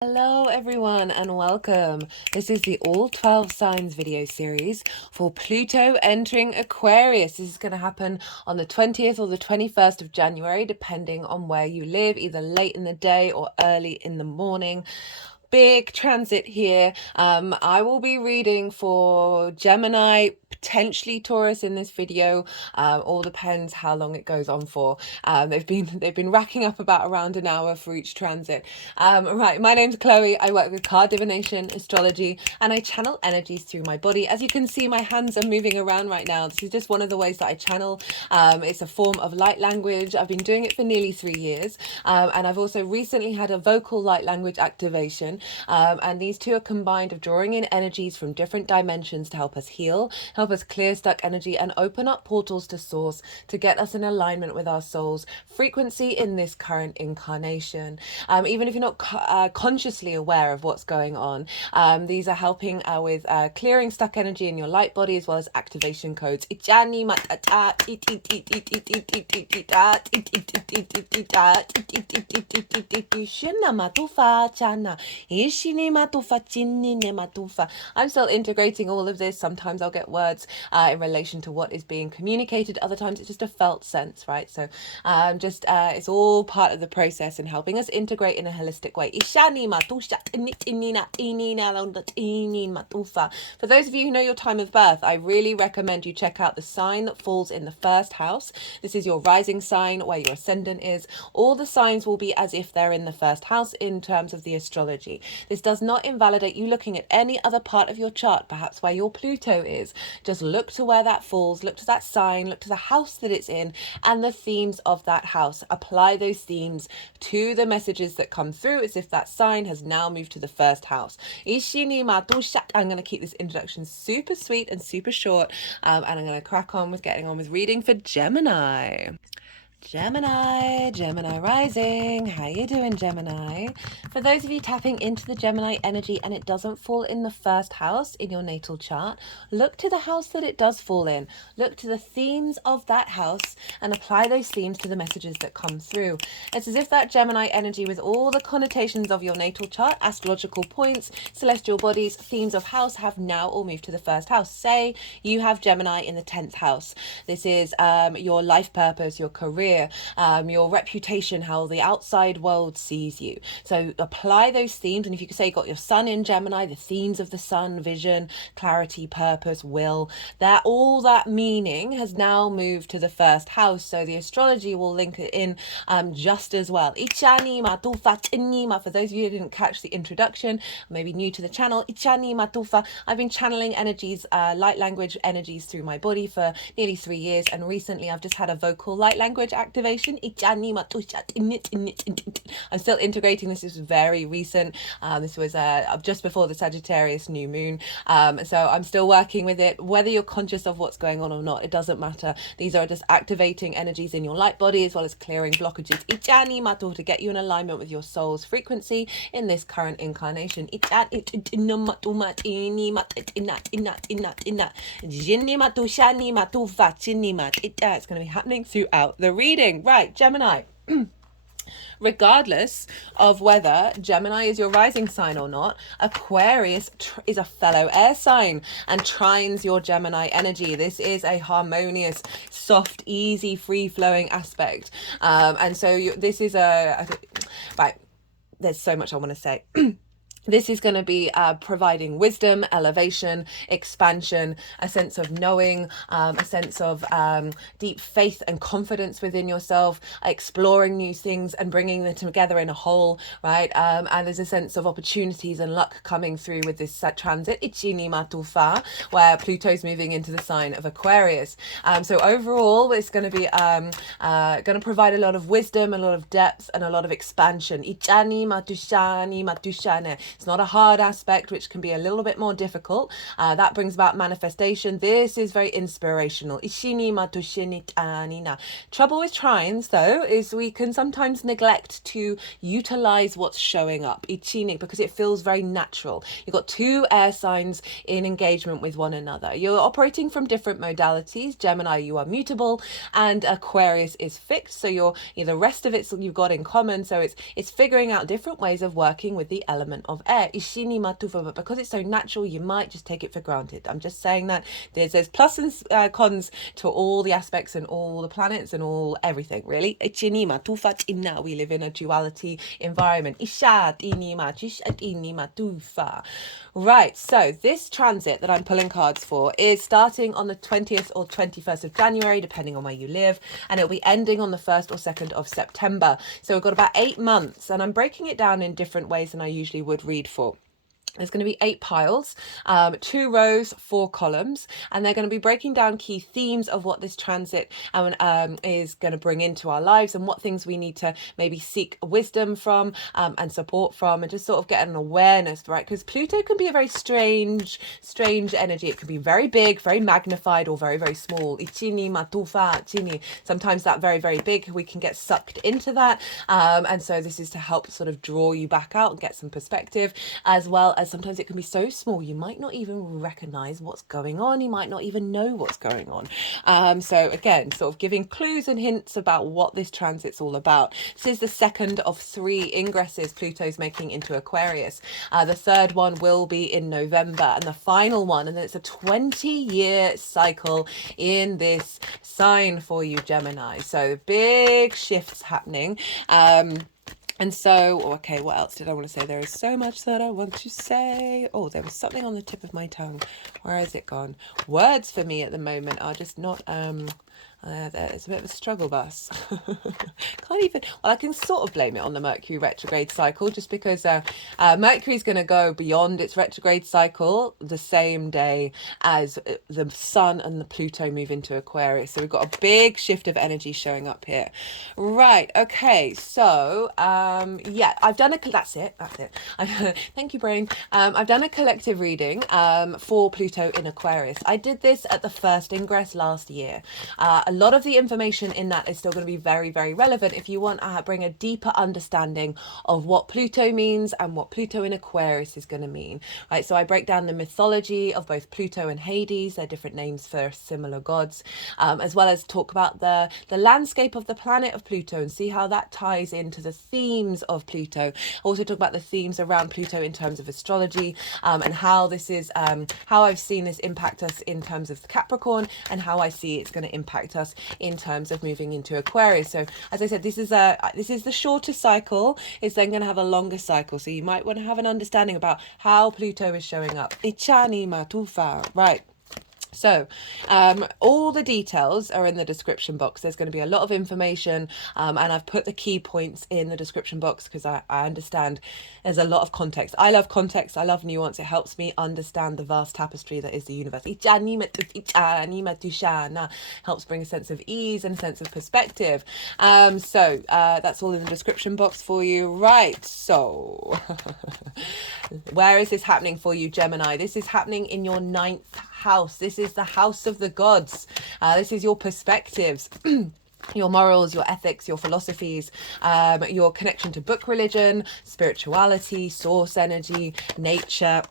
Hello everyone and welcome. This is the all 12 signs video series for Pluto entering Aquarius. This is going to happen on the 20th or the 21st of January, depending on where you live, either late in the day or early in the morning. Big transit here. I will be reading for Gemini, potentially Taurus in this video. All depends how long it goes on for. They've been racking up about around an hour for each transit. Right, my name's Chloe. I work with card divination, astrology, and I channel energies through my body. As you can see, my hands are moving around right now. This is just one of the ways that I channel. It's a form of light language. I've been doing it for nearly 3 years, and I've also recently had a vocal light language activation. And these two are combined of drawing in energies from different dimensions to help us heal, help us clear stuck energy, and open up portals to source to get us in alignment with our soul's frequency in this current incarnation. Even if you're not consciously aware of what's going on, these are helping with clearing stuck energy in your light body, as well as activation codes. I'm still integrating all of this. Sometimes I'll get words in relation to what is being communicated. Other times it's just a felt sense, right? So it's all part of the process and helping us integrate in a holistic way. For those of you who know your time of birth, I really recommend you check out the sign that falls in the first house. This is your rising sign, where your ascendant is. All the signs will be as if they're in the first house in terms of the astrology. This does not invalidate you looking at any other part of your chart, perhaps where your Pluto is. Just look to where that falls, look to that sign, look to the house that it's in, and the themes of that house. Apply those themes to the messages that come through as if that sign has now moved to the first house. I'm going to keep this introduction super sweet and super short, and I'm going to crack on with getting on with reading for Gemini. Gemini rising. How you doing, Gemini? For those of you tapping into the Gemini energy and it doesn't fall in the first house in your natal chart, look to the house that it does fall in. Look to the themes of that house and apply those themes to the messages that come through. It's as if that Gemini energy, with all the connotations of your natal chart, astrological points, celestial bodies, themes of house, have now all moved to the first house. Say you have Gemini in the 10th house. This is your life purpose, your career, your reputation, how the outside world sees you. So apply those themes, and if you could say you got your sun in Gemini, the themes of the sun, vision, clarity, purpose, will, that all that meaning has now moved to the first house. So the astrology will link it in just as well. For those of you who didn't catch the introduction, maybe new to the channel, I've been channeling energies, light language energies through my body for nearly 3 years, and recently I've just had a vocal light language activation. I'm still integrating this. This is very recent. This was just before the Sagittarius new moon. So I'm still working with it. Whether you're conscious of what's going on or not, it doesn't matter. These are just activating energies in your light body, as well as clearing blockages to get you in alignment with your soul's frequency in this current incarnation. It's going to be happening throughout the reading. Right, Gemini. Regardless of whether Gemini is your rising sign or not, Aquarius is a fellow air sign and trines your Gemini energy. This is a harmonious, soft, easy, free-flowing aspect. And so this is right, there's so much I want to say. This is going to be providing wisdom, elevation, expansion, a sense of knowing, a sense of deep faith and confidence within yourself, exploring new things and bringing them together in a whole, right? And there's a sense of opportunities and luck coming through with this transit, where Pluto's moving into the sign of Aquarius. So overall, it's going to be going to provide a lot of wisdom, a lot of depth, and a lot of expansion. It's not a hard aspect, which can be a little bit more difficult. That brings about manifestation. This is very inspirational. Trouble with trines, though, is we can sometimes neglect to utilize what's showing up because it feels very natural. You've got two air signs in engagement with one another. You're operating from different modalities. Gemini, you are mutable, and Aquarius is fixed. So the rest of it you've got in common. So it's figuring out different ways of working with the element of air. But because it's so natural, you might just take it for granted. I'm just saying that there's plus and cons to all the aspects and all the planets and all everything, really. We live in a duality environment. Right, so this transit that I'm pulling cards for is starting on the 20th or 21st of January, depending on where you live, and it'll be ending on the 1st or 2nd of September. So we've got about 8 months, and I'm breaking it down in different ways than I usually would read for. There's going to be 8 piles, 2 rows, 4 columns, and they're going to be breaking down key themes of what this transit is going to bring into our lives and what things we need to maybe seek wisdom from and support from, and just sort of get an awareness, right? Because Pluto can be a very strange energy. It can be very big, very magnified, or very, very small. Sometimes that very, very big, we can get sucked into that. And so this is to help sort of draw you back out and get some perspective, as well as sometimes it can be so small you might not even recognize what's going on. You might not even know what's going on. So again, sort of giving clues and hints about what this transit's all about. This is the second of 3 ingresses Pluto's making into Aquarius. The third one will be in November, and the final one, and then it's a 20-year cycle in this sign for you, Gemini. So big shifts happening. And so, okay, what else did I want to say? There is so much that I want to say. Oh, there was something on the tip of my tongue. Where has it gone? Words for me at the moment are just not, it's a bit of a struggle bus. Can't even, well, I can sort of blame it on the Mercury retrograde cycle, just because Mercury's going to go beyond its retrograde cycle the same day as the Sun and the Pluto move into Aquarius. So we've got a big shift of energy showing up here. Right, okay, so yeah, I've done that's it. Thank you, brain. I've done a collective reading for Pluto in Aquarius. I did this at the first ingress last year. A lot of the information in that is still going to be very, very relevant if you want to bring a deeper understanding of what Pluto means and what Pluto in Aquarius is going to mean. Right, so I break down the mythology of both Pluto and Hades. They're different names for similar gods, as well as talk about the landscape of the planet of Pluto and see how that ties into the themes of Pluto. Also talk about the themes around Pluto in terms of astrology, and how this is how I've seen this impact us in terms of Capricorn, and how I see it's going to impact us in terms of moving into Aquarius. So as I said, this is the shorter cycle. It's then going to have a longer cycle, so you might want to have an understanding about how Pluto is showing up. Right. So all the details are in the description box. There's going to be a lot of information, and I've put the key points in the description box because I understand there's a lot of context. I love context. I love nuance. It helps me understand the vast tapestry that is the universe. Helps bring a sense of ease and a sense of perspective. So that's all in the description box for you. Right, so where is this happening for you, Gemini? This is happening in your 9th house. This is the house of the gods. This is your perspectives. Your morals, your ethics, your philosophies, your connection to book religion, spirituality, source energy, nature.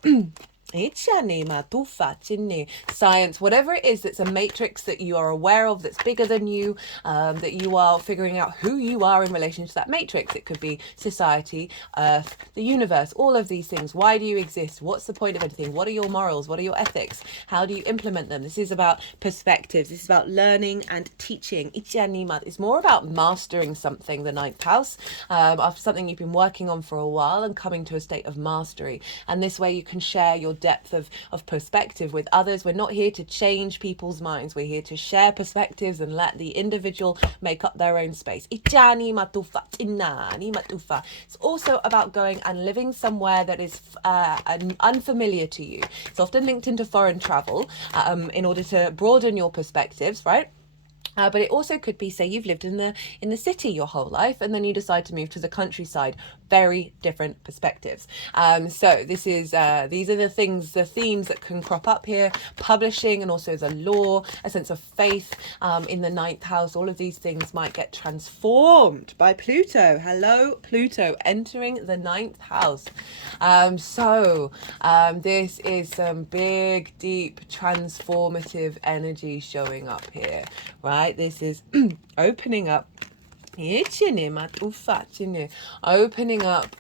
Science, whatever it is that's a matrix that you are aware of, that's bigger than you, that you are figuring out who you are in relation to that matrix. It could be society, earth, the universe, all of these things. Why do you exist? What's the point of anything? What are your morals? What are your ethics? How do you implement them? This is about perspectives. This is about learning and teaching. It's more about mastering something, the 9th house, after something you've been working on for a while and coming to a state of mastery. And this way you can share your depth of perspective with others. We're not here to change people's minds. We're here to share perspectives and let the individual make up their own space. It's also about going and living somewhere that is unfamiliar to you. It's often linked into foreign travel in order to broaden your perspectives, right? But it also could be, say you've lived in the city your whole life and then you decide to move to the countryside. very different perspectives. So this is these are the themes that can crop up here: publishing, and also the law, a sense of faith in the ninth house. All of these things might get transformed by Pluto. Hello, Pluto entering the ninth house. This is some big, deep, transformative energy showing up here, right? This is opening up, opening up.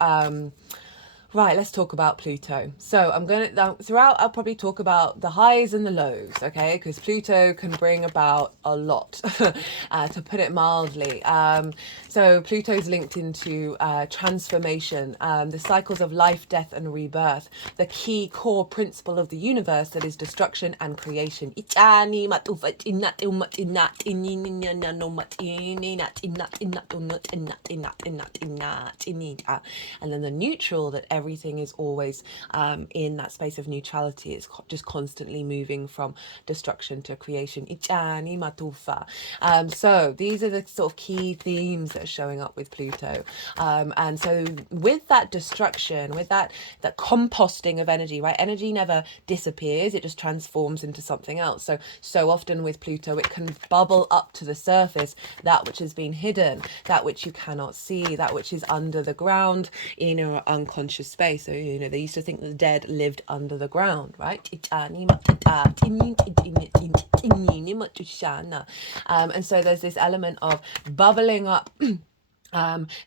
Right, let's talk about Pluto. So I'm going to, throughout, I'll probably talk about the highs and the lows, okay? Because Pluto can bring about a lot, to put it mildly. So Pluto's linked into transformation, the cycles of life, death, and rebirth, the key core principle of the universe that is destruction and creation. And then the neutral, that everything is always in that space of neutrality. It's just constantly moving from destruction to creation. So these are the sort of key themes that are showing up with Pluto. And so with that destruction, with that composting of energy, right? Energy never disappears, it just transforms into something else. So often with Pluto, it can bubble up to the surface, that which has been hidden, that which you cannot see, that which is under the ground in our unconscious space. So, you know, they used to think that the dead lived under the ground, right? And so there's this element of bubbling up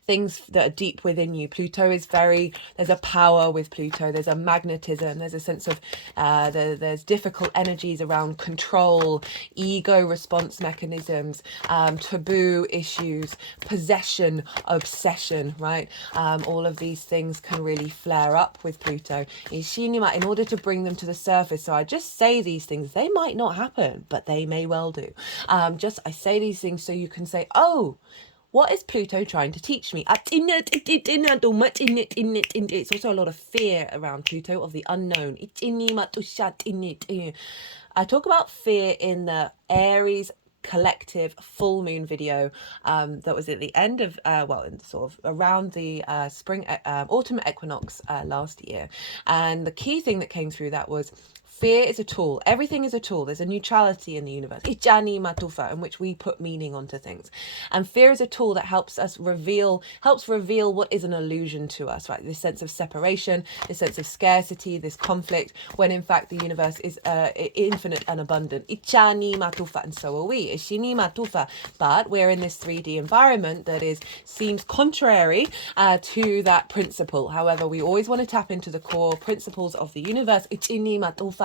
things that are deep within you. Pluto is there's a power with Pluto, there's a magnetism, there's a sense of there's difficult energies around control, ego response mechanisms, taboo issues, possession, obsession, right? All of these things can really flare up with Pluto in order to bring them to the surface. So I just say these things, they might not happen, but they may well do. I say these things so you can say, oh, what is Pluto trying to teach me? It's also a lot of fear around Pluto, of the unknown. I talk about fear in the Aries collective full moon video that was at the end of in sort of around the autumn equinox last year. And the key thing that came through that was fear is a tool. Everything is a tool. There's a neutrality in the universe, in which we put meaning onto things. And fear is a tool that helps reveal what is an illusion to us, right? This sense of separation, this sense of scarcity, this conflict, when in fact the universe is infinite and abundant. And so are we. But we're in this 3D environment that seems contrary to that principle. However, we always want to tap into the core principles of the universe.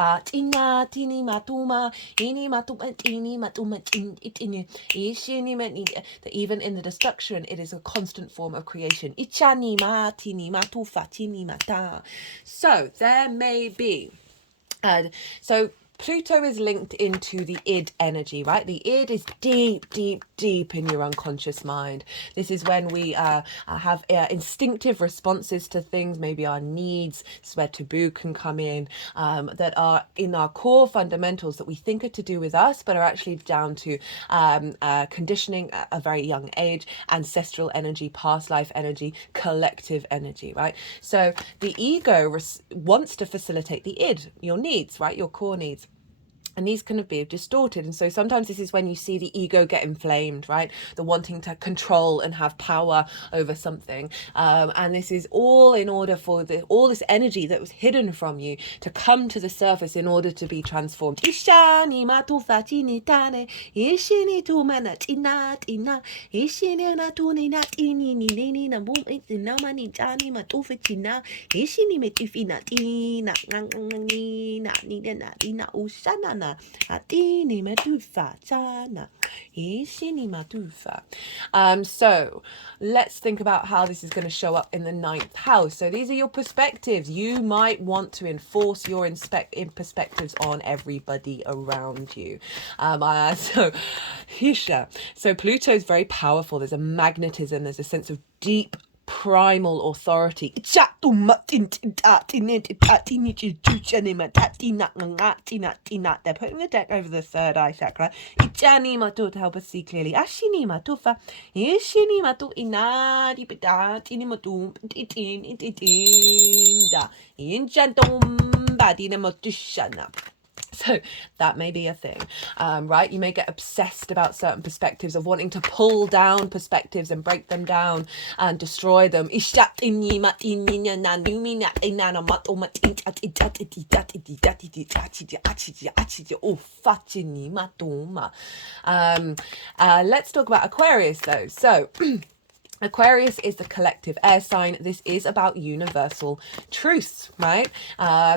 That even in the destruction, it is a constant form of creation. So there may be Pluto is linked into the id energy, right? The id is deep, deep, deep in your unconscious mind. This is when we have instinctive responses to things, maybe our needs. This is where taboo can come in, that are in our core fundamentals that we think are to do with us, but are actually down to conditioning at a very young age, ancestral energy, past life energy, collective energy, right? So the ego wants to facilitate the id, your needs, right? Your core needs. And these can be distorted. And so sometimes this is when you see the ego get inflamed, right? The wanting to control and have power over something. And this is all in order for all this energy that was hidden from you to come to the surface in order to be transformed. So let's think about how this is going to show up in the ninth house. So these are your perspectives. You might want to enforce your perspectives on everybody around you. So Pluto is very powerful. There's a magnetism. There's a sense of deep primal authority. They're putting the deck over the third eye chakra to help us see clearly. So that may be a thing, right? You may get obsessed about certain perspectives of wanting to pull down perspectives and break them down and destroy them. Let's talk about Aquarius though. So Aquarius is the collective air sign. This is about universal truths, right?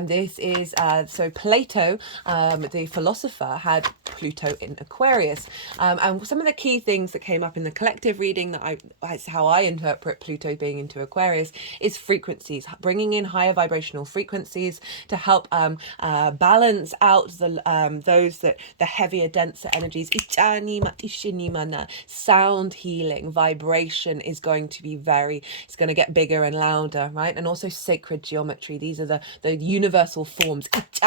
This is, so Plato, the philosopher, had Pluto in Aquarius. And some of the key things that came up in the collective reading that's how I interpret Pluto being into Aquarius, is frequencies, bringing in higher vibrational frequencies to help balance out the heavier, denser energies. Sound healing, vibration is going to be it's going to get bigger and louder, right? And also sacred geometry. These are the universal forms that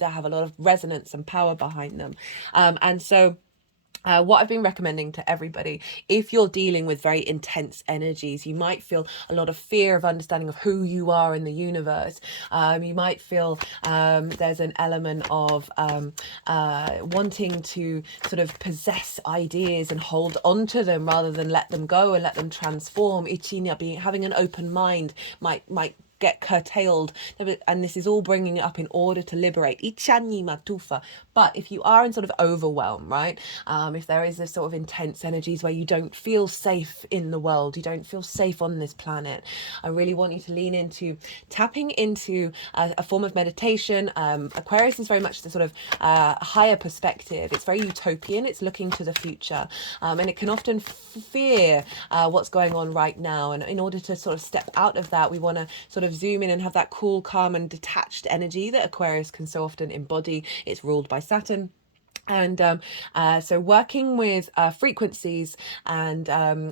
have a lot of resonance and power behind them. And so what I've been recommending to everybody, if you're dealing with very intense energies, you might feel a lot of fear of understanding of who you are in the universe. You might feel there's an element of wanting to sort of possess ideas and hold on to them rather than let them go and let them transform. Having an open mind might get curtailed, and this is all bringing it up in order to liberate. But if you are in sort of overwhelm, right, if there is this sort of intense energies where you don't feel safe in the world, you don't feel safe on this planet, I really want you to lean into tapping into a form of meditation. Aquarius is very much the sort of higher perspective. It's very utopian. It's looking to the future, and it can often fear what's going on right now. And in order to sort of step out of that, we want to sort of zoom in and have that cool, calm and detached energy that Aquarius can so often embody. It's ruled by Saturn. And so working with frequencies and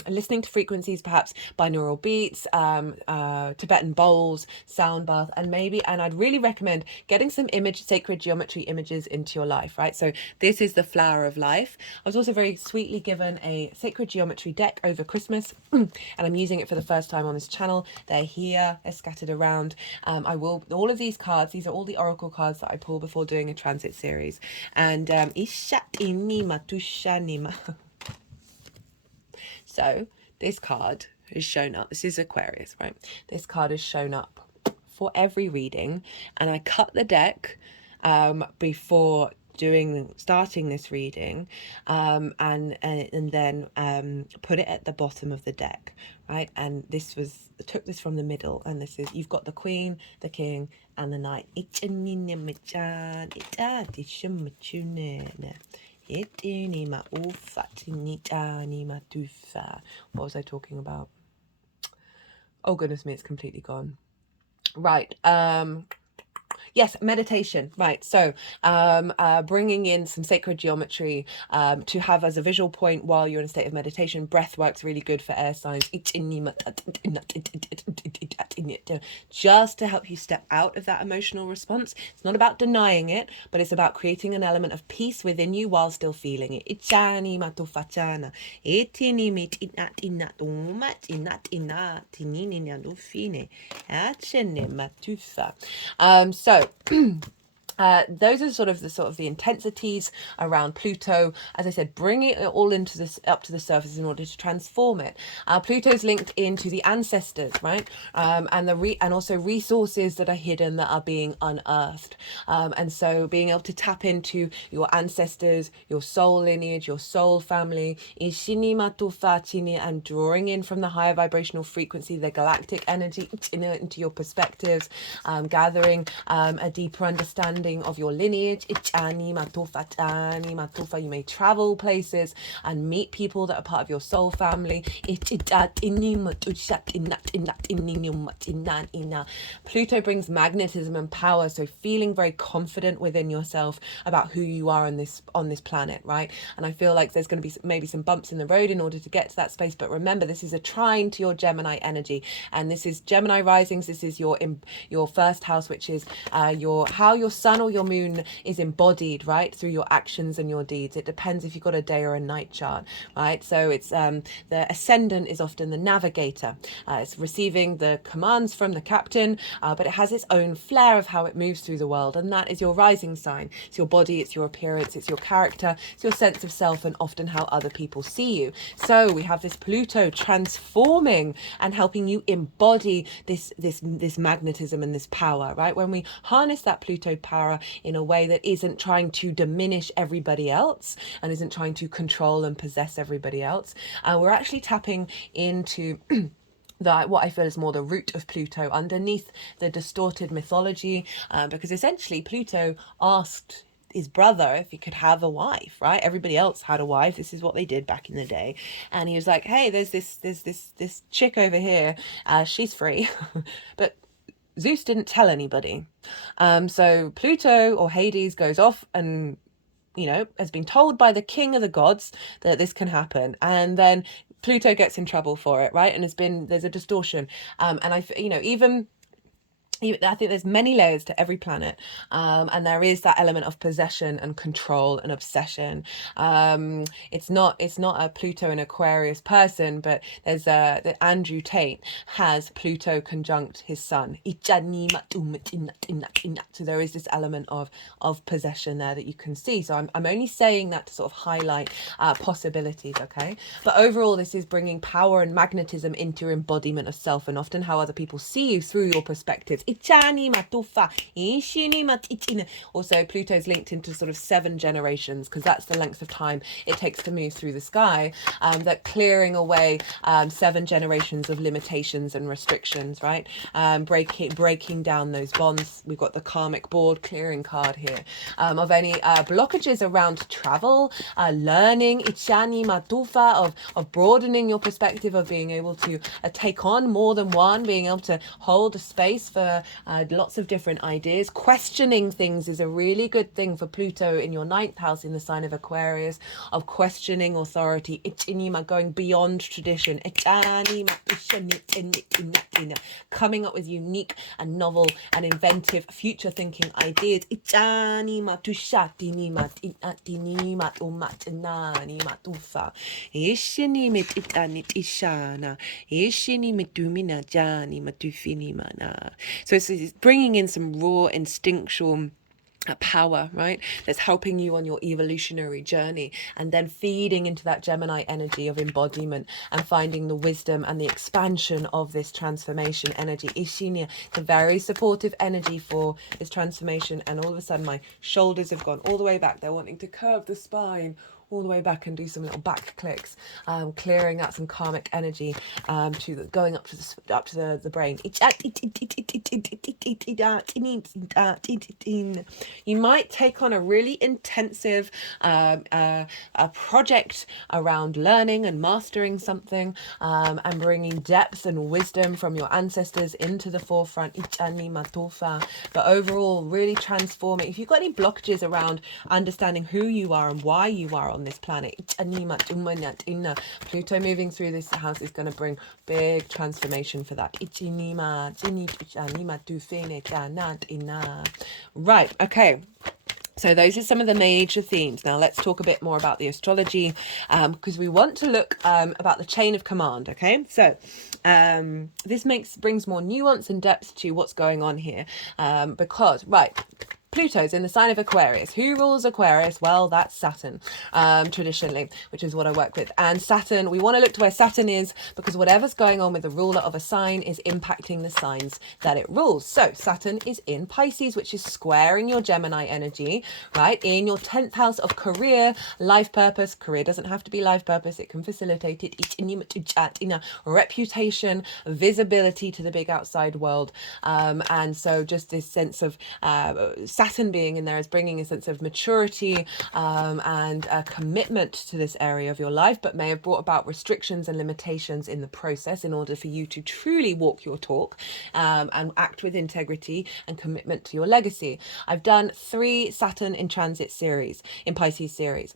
listening to frequencies, perhaps binaural beats, Tibetan bowls, sound bath, and I'd really recommend getting some sacred geometry images into your life, right? So this is the flower of life. I was also very sweetly given a sacred geometry deck over Christmas, and I'm using it for the first time on this channel. They're here, they're scattered around. All of these cards, these are all the oracle cards that I pull before doing a transit series. And so this card has shown up. This is Aquarius, right? This card has shown up for every reading, and I cut the deck before starting this reading, and then put it at the bottom of the deck, right? And took this from the middle, and this is, you've got the Queen, the King, and the Knight. What was I talking about? Oh goodness me, it's completely gone. Right. Yes, meditation, right? So bringing in some sacred geometry to have as a visual point while you're in a state of meditation. Breath works really good for air signs, just to help you step out of that emotional response. It's not about denying it, but it's about creating an element of peace within you while still feeling it. So those are sort of the intensities around Pluto. As I said, bring it all into this up to the surface in order to transform it. Pluto's linked into the ancestors, right? And also resources that are hidden, that are being unearthed. And so being able to tap into your ancestors, your soul lineage, your soul family, and drawing in from the higher vibrational frequency, the galactic energy into your perspectives, gathering a deeper understanding understanding of your lineage. You may travel places and meet people that are part of your soul family. Pluto brings magnetism and power, so feeling very confident within yourself about who you are on this planet, right? And I feel like there's going to be maybe some bumps in the road in order to get to that space, but remember, this is a trine to your Gemini energy, and this is Gemini risings. This is your first house, which is how your sun or your moon is embodied, right, through your actions and your deeds. It depends if you've got a day or a night chart, right? So it's the ascendant is often the navigator. It's receiving the commands from the captain, but it has its own flair of how it moves through the world, and that is your rising sign. It's your body, it's your appearance, it's your character, it's your sense of self, and often how other people see you. So we have this Pluto transforming and helping you embody this magnetism and this power, right? When we harness that Pluto power in a way that isn't trying to diminish everybody else and isn't trying to control and possess everybody else, we're actually tapping into what I feel is more the root of Pluto underneath the distorted mythology, because essentially Pluto asked his brother if he could have a wife, right? Everybody else had a wife. This is what they did back in the day. And he was like, hey, there's this chick over here. She's free. But Zeus didn't tell anybody. So Pluto, or Hades, goes off and, has been told by the king of the gods that this can happen. And then Pluto gets in trouble for it, right? And there's a distortion. And I think there's many layers to every planet, and there is that element of possession and control and obsession. It's not a Pluto and Aquarius person, but there's that Andrew Tate has Pluto conjunct his sun. So there is this element of possession there that you can see. So I'm only saying that to sort of highlight possibilities, okay? But overall, this is bringing power and magnetism into your embodiment of self, and often how other people see you through your perspectives. Also, Pluto's linked into sort of 7 generations, because that's the length of time it takes to move through the sky, that clearing away 7 generations of limitations and restrictions, right? Breaking down those bonds. We've got the karmic board clearing card here, of any blockages around travel, learning, of broadening your perspective, of being able to take on more than one, being able to hold a space for lots of different ideas. Questioning things is a really good thing for Pluto in your 9th house in the sign of Aquarius, of questioning authority, going beyond tradition, coming up with unique and novel and inventive future thinking ideas. So it's bringing in some raw instinctual power, right, that's helping you on your evolutionary journey, and then feeding into that Gemini energy of embodiment and finding the wisdom and the expansion of this transformation energy. Ishinia, it's a very supportive energy for this transformation. And all of a sudden my shoulders have gone all the way back. They're wanting to curve the spine all the way back and do some little back clicks, clearing out some karmic energy, going up to the brain. You might take on a really intensive a project around learning and mastering something, and bringing depth and wisdom from your ancestors into the forefront. But overall, really transforming. If you've got any blockages around understanding who you are and why you are on this planet, Pluto moving through this house is going to bring big transformation for that. Right, okay. So those are some of the major themes. Now let's talk a bit more about the astrology, because we want to look about the chain of command. Okay, so this brings more nuance and depth to what's going on here, because Pluto's in the sign of Aquarius. Who rules Aquarius? Well, that's Saturn, traditionally, which is what I work with. And Saturn, we want to look to where Saturn is, because whatever's going on with the ruler of a sign is impacting the signs that it rules. So Saturn is in Pisces, which is squaring your Gemini energy, right? In your 10th house of career, life purpose. Career doesn't have to be life purpose. It can facilitate it. Reputation, visibility to the big outside world. And so just this sense of Saturn being in there is bringing a sense of maturity and a commitment to this area of your life, but may have brought about restrictions and limitations in the process in order for you to truly walk your talk and act with integrity and commitment to your legacy. I've done 3 Saturn in transit series, in Pisces series.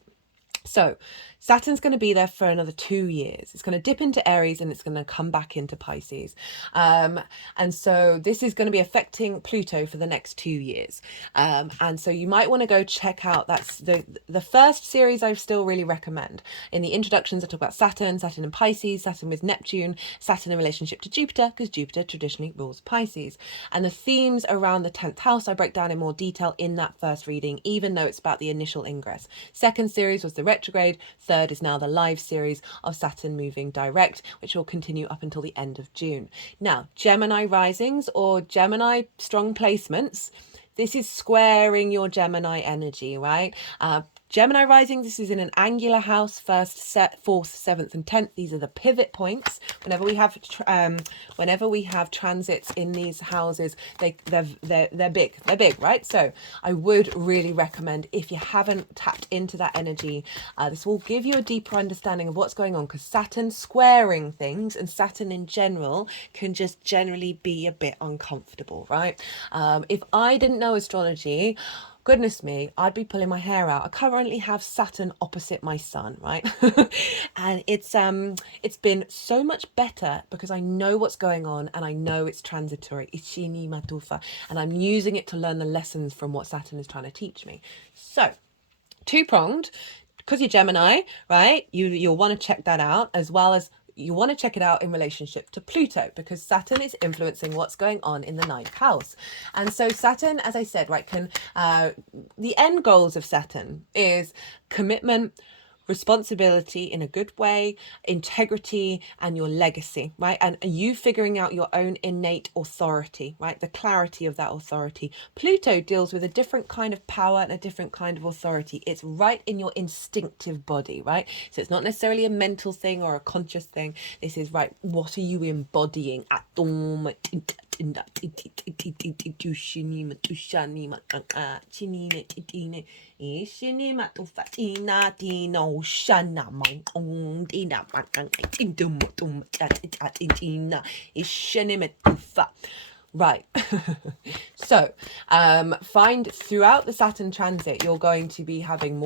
So Saturn's going to be there for another 2 years. It's going to dip into Aries and it's going to come back into Pisces. And so this is going to be affecting Pluto for the next 2 years. And so you might want to go check out, that's the first series I still really recommend. In the introductions, I talk about Saturn in Pisces, Saturn with Neptune, Saturn in relationship to Jupiter, because Jupiter traditionally rules Pisces. And the themes around the 10th house I break down in more detail in that first reading, even though it's about the initial ingress. Second series was the retrograde. Third is now the live series of Saturn moving direct, which will continue up until the end of June. Now, Gemini risings or Gemini strong placements, this is squaring your Gemini energy, right? Gemini rising, this is in an angular house, 1st, 4th, 7th and 10th. These are the pivot points. Whenever we have transits in these houses, they're big, right? So I would really recommend, if you haven't tapped into that energy, this will give you a deeper understanding of what's going on, because Saturn squaring things and Saturn in general can just generally be a bit uncomfortable, right? If I didn't know astrology, goodness me, I'd be pulling my hair out. I currently have Saturn opposite my sun, right? And it's been so much better because I know what's going on and I know it's transitory. Ishini matufa. And I'm using it to learn the lessons from what Saturn is trying to teach me. So, two-pronged, because you're Gemini, right? You'll want to check that out, as well as you want to check it out in relationship to Pluto, because Saturn is influencing what's going on in the 9th house. And so Saturn, as I said, right, the end goals of Saturn is commitment, responsibility in a good way, integrity, and your legacy, right? And you figuring out your own innate authority, right? The clarity of that authority. Pluto deals with a different kind of power and a different kind of authority. It's right in your instinctive body, right? So it's not necessarily a mental thing or a conscious thing. This is, right, what are you embodying? Right. So find throughout the Saturn transit, you're going to be having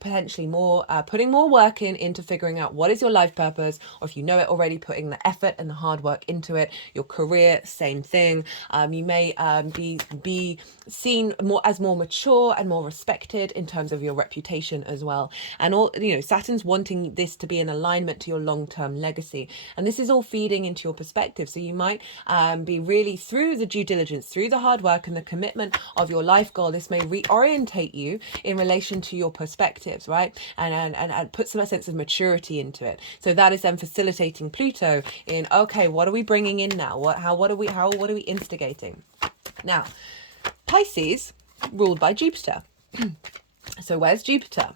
potentially more putting more work into figuring out what is your life purpose, or if you know it already, putting the effort and the hard work into it. Your career, same thing. You may be seen as more mature and more respected in terms of your reputation as well. And Saturn's wanting this to be in alignment to your long-term legacy, and this is all feeding into your perspective. So you might be really, through the due diligence, through the hard work and the commitment of your life goal, this may reorientate you in relation to your perspectives, right? And put some sense of maturity into it. So that is then facilitating Pluto in, okay, what are we bringing in now? What are we instigating? Now, Pisces ruled by Jupiter. So where's Jupiter?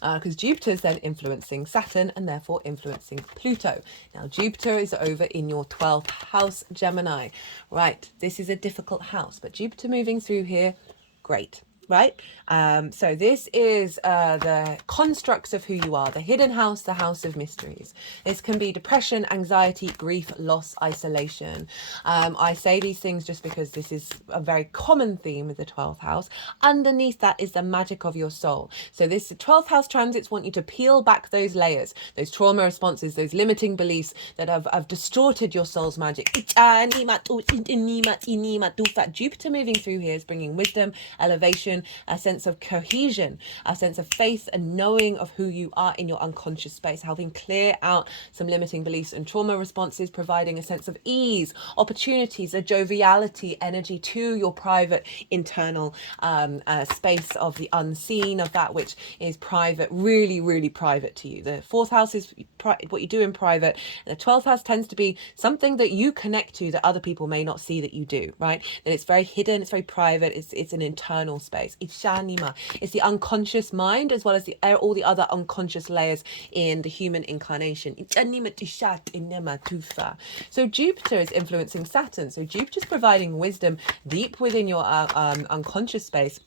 Because Jupiter is then influencing Saturn and therefore influencing Pluto. Now, Jupiter is over in your 12th house, Gemini. Right, this is a difficult house, but Jupiter moving through here, great. Right? So this is the constructs of who you are, the hidden house, the house of mysteries. This can be depression, anxiety, grief, loss, isolation. I say these things just because this is a very common theme with the 12th house. Underneath that is the magic of your soul. So this 12th house transits want you to peel back those layers, those trauma responses, those limiting beliefs that have distorted your soul's magic. Jupiter moving through here is bringing wisdom, elevation, a sense of cohesion, a sense of faith and knowing of who you are in your unconscious space, helping clear out some limiting beliefs and trauma responses, providing a sense of ease, opportunities, a joviality, energy to your private internal space of the unseen, of that which is private, really, really private to you. The 4th house is what you do in private. The 12th house tends to be something that you connect to that other people may not see that you do, right? And it's very hidden, it's very private, it's an internal space. space. Ishanima. It's the unconscious mind as well as all the other unconscious layers in the human incarnation. So Jupiter is influencing Saturn. So Jupiter's providing wisdom deep within your unconscious space,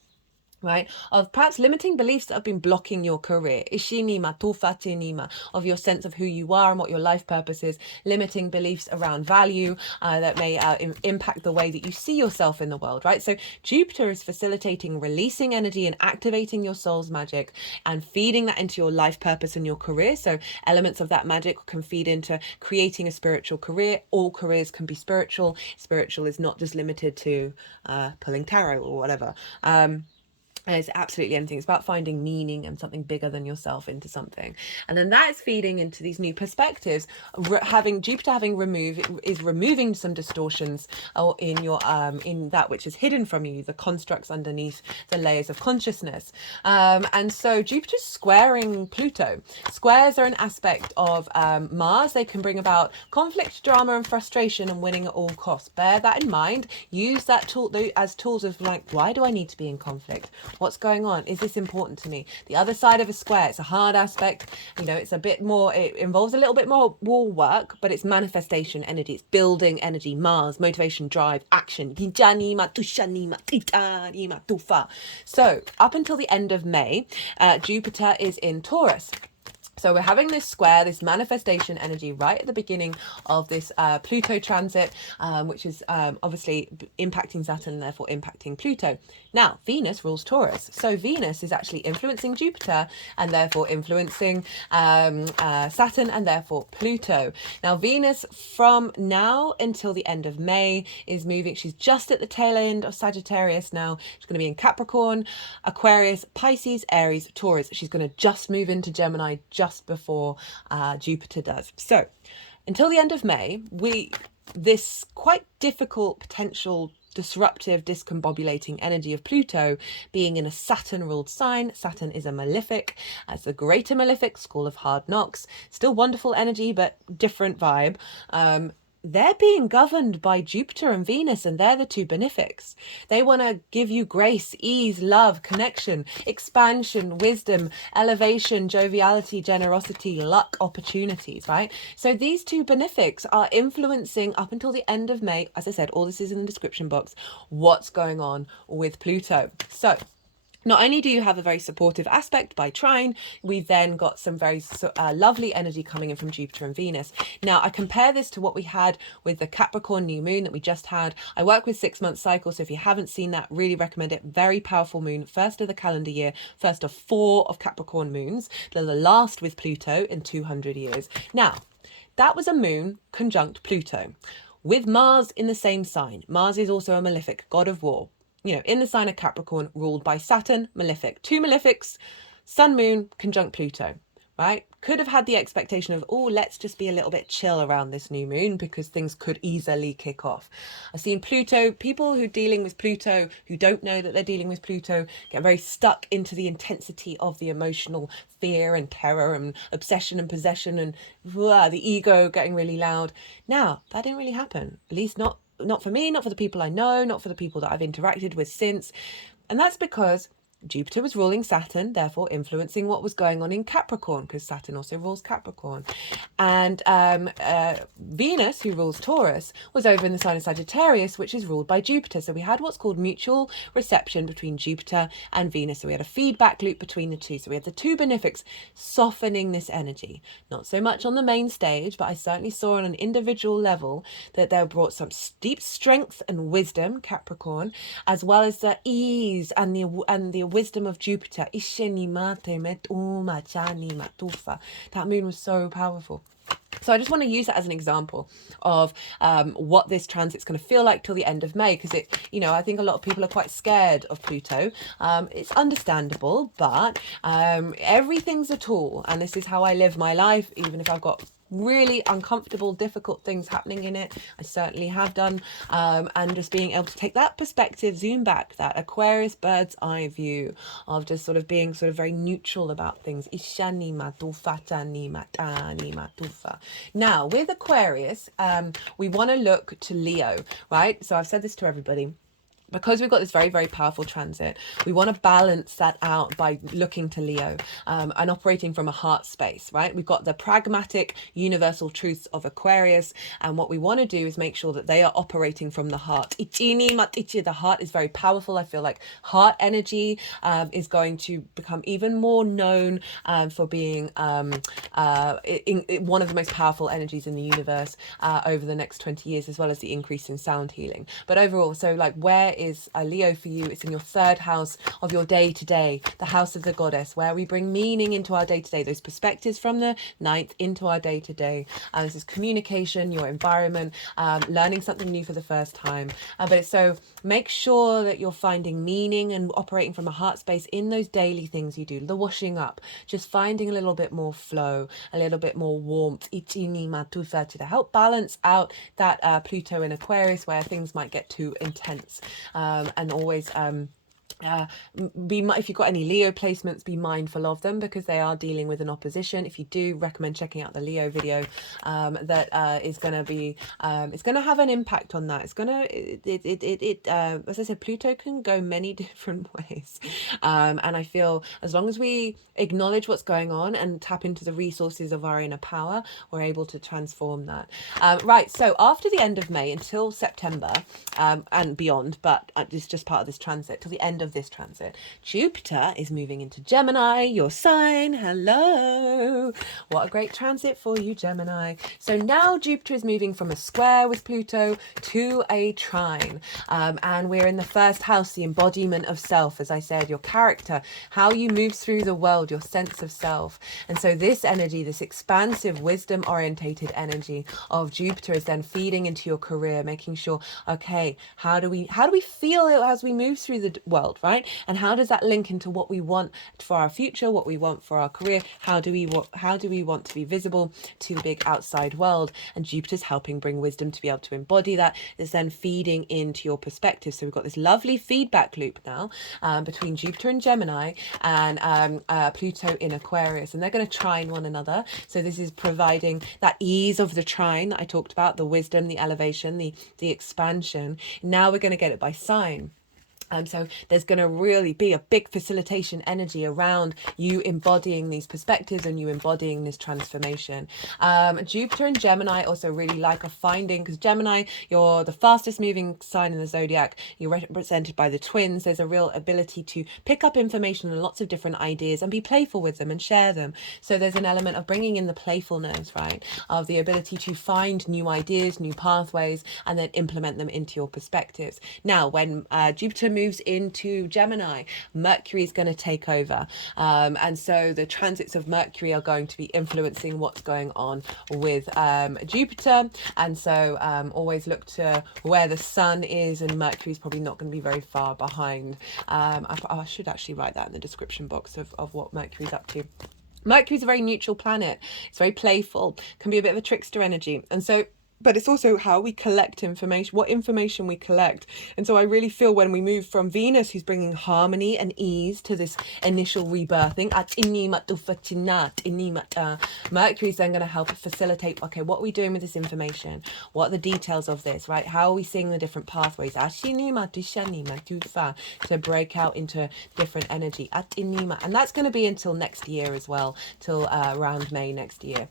right, of perhaps limiting beliefs that have been blocking your career, ishinima tufatinima, of your sense of who you are and what your life purpose is, limiting beliefs around value that may impact the way that you see yourself in the world, right? So Jupiter is facilitating releasing energy and activating your soul's magic and feeding that into your life purpose and your career. So elements of that magic can feed into creating a spiritual career. All careers can be spiritual. Spiritual is not just limited to pulling tarot or whatever. It's absolutely anything. It's about finding meaning and something bigger than yourself into something. And then that is feeding into these new perspectives. Jupiter is removing some distortions in your in that which is hidden from you, the constructs underneath the layers of consciousness. And so Jupiter's squaring Pluto. Squares are an aspect of Mars. They can bring about conflict, drama, and frustration, and winning at all costs. Bear that in mind. Use that tool as tools of like, why do I need to be in conflict? What's going on? Is this important to me? The other side of a square, it's a hard aspect. You know, it's a bit more, it involves a little bit more wall work, but it's manifestation energy. It's building energy, Mars, motivation, drive, action. So up until the end of May, Jupiter is in Taurus. So we're having this square, this manifestation energy right at the beginning of this Pluto transit, which is obviously impacting Saturn and therefore impacting Pluto. Now, Venus rules Taurus. So Venus is actually influencing Jupiter and therefore influencing Saturn and therefore Pluto. Now, Venus from now until the end of May is moving. She's just at the tail end of Sagittarius now. She's going to be in Capricorn, Aquarius, Pisces, Aries, Taurus. She's going to just move into Gemini just before Jupiter does. So until the end of May, this quite difficult, potential disruptive, discombobulating energy of Pluto being in a Saturn ruled sign. Saturn is a malefic. It's a greater malefic, school of hard knocks, still wonderful energy but different vibe. They're being governed by Jupiter and Venus, and they're the two benefics. They want to give you grace, ease, love, connection, expansion, wisdom, elevation, joviality, generosity, luck, opportunities, right? So these two benefics are influencing up until the end of May. As I said, all this is in the description box, what's going on with Pluto. So not only do you have a very supportive aspect by trine, we've then got some very lovely energy coming in from Jupiter and Venus. Now, I compare this to what we had with the Capricorn new moon that we just had. I work with 6-month cycles, so if you haven't seen that, really recommend it. Very powerful moon, first of the calendar year, first of 4 of Capricorn moons. They're the last with Pluto in 200 years. Now, that was a moon conjunct Pluto with Mars in the same sign. Mars is also a malefic, god of war. You know, in the sign of Capricorn, ruled by Saturn, malefic. 2 malefics, Sun, Moon, conjunct Pluto, right? Could have had the expectation of, oh, let's just be a little bit chill around this new moon because things could easily kick off. I've seen Pluto, people who are dealing with Pluto, who don't know that they're dealing with Pluto, get very stuck into the intensity of the emotional fear and terror and obsession and possession and the ego getting really loud. Now, that didn't really happen, at least not for me, not for the people I know, not for the people that I've interacted with since. And that's because Jupiter was ruling Saturn, therefore influencing what was going on in Capricorn, because Saturn also rules Capricorn. And Venus, who rules Taurus, was over in the sign of Sagittarius, which is ruled by Jupiter. So we had what's called mutual reception between Jupiter and Venus. So we had a feedback loop between the two. So we had the two benefics softening this energy. Not so much on the main stage, but I certainly saw on an individual level that they brought some deep strength and wisdom, Capricorn, as well as the ease and the wisdom of Jupiter. That moon was so powerful. So I just want to use that as an example of what this transit's going to feel like till the end of May, because I think a lot of people are quite scared of Pluto. It's understandable, but everything's a tool, and this is how I live my life, even if I've got really uncomfortable, difficult things happening in it. I certainly have done, and just being able to take that perspective, zoom back, that Aquarius bird's eye view of just sort of being sort of very neutral about things. Now with Aquarius, we want to look to Leo, right? So I've said this to everybody. because we've got this very, very powerful transit, we want to balance that out by looking to Leo, and operating from a heart space, right? We've got the pragmatic universal truths of Aquarius, and what we want to do is make sure that they are operating from the heart. The heart is very powerful. I feel like heart energy is going to become even more known for being one of the most powerful energies in the universe over the next 20 years, as well as the increase in sound healing. But overall, so like, where is a Leo for you? It's in your third house of your day-to-day, the house of the goddess, where we bring meaning into our day-to-day, those perspectives from the ninth into our day-to-day. This is communication, your environment, learning something new for the first time. But it's so, make sure that you're finding meaning and operating from a heart space in those daily things you do, the washing up, just finding a little bit more flow, a little bit more warmth, to help balance out that Pluto in Aquarius, where things might get too intense. And always if you've got any Leo placements, be mindful of them, because they are dealing with an opposition. If you do, recommend checking out the Leo video that is going to be it's going to have an impact on that. It's going to as I said, Pluto can go many different ways, and I feel as long as we acknowledge what's going on and tap into the resources of our inner power, we're able to transform that. Right, so after the end of May until September and beyond, but it's just part of this transit till the end of this transit, Jupiter is moving into Gemini, your sign. Hello, what a great transit for you, Gemini. So now Jupiter is moving from a square with Pluto to a trine, and we're in the first house, the embodiment of self, as I said, your character, how you move through the world, your sense of self. And so this energy, this expansive wisdom orientated energy of Jupiter, is then feeding into your career, making sure, okay, how do we feel as we move through the world, right? And how does that link into what we want for our future, what we want for our career? How do we want to be visible to the big outside world? And Jupiter's helping bring wisdom to be able to embody that. It's then feeding into your perspective. So we've got this lovely feedback loop now between Jupiter and Gemini and Pluto in Aquarius, and they're going to trine one another. So this is providing that ease of the trine that I talked about, the wisdom, the elevation, the expansion. Now we're going to get it by sign. So there's going to really be a big facilitation energy around you embodying these perspectives and you embodying this transformation. Jupiter and Gemini also really like a finding, because Gemini, you're the fastest moving sign in the zodiac. You're represented by the twins. There's a real ability to pick up information and lots of different ideas and be playful with them and share them. So there's an element of bringing in the playfulness, right? Of the ability to find new ideas, new pathways, and then implement them into your perspectives. Now, when Jupiter moves into Gemini, Mercury is going to take over, and so the transits of Mercury are going to be influencing what's going on with Jupiter. And so always look to where the sun is, and Mercury is probably not going to be very far behind. I should actually write that in the description box of what Mercury's up to. Mercury's a very neutral planet. It's very playful, can be a bit of a trickster energy, and so, but it's also how we collect information, what information we collect. And so I really feel when we move from Venus, who's bringing harmony and ease to this initial rebirthing, Mercury's then going to help facilitate, okay, what are we doing with this information? What are the details of this, right? How are we seeing the different pathways? To break out into different energy. And that's going to be until next year as well, till around May next year.